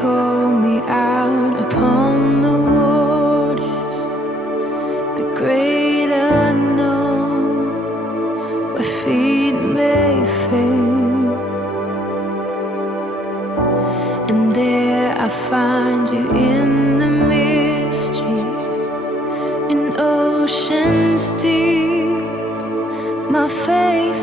call me out upon the waters, the great unknown, where feet may fail. And there I find you in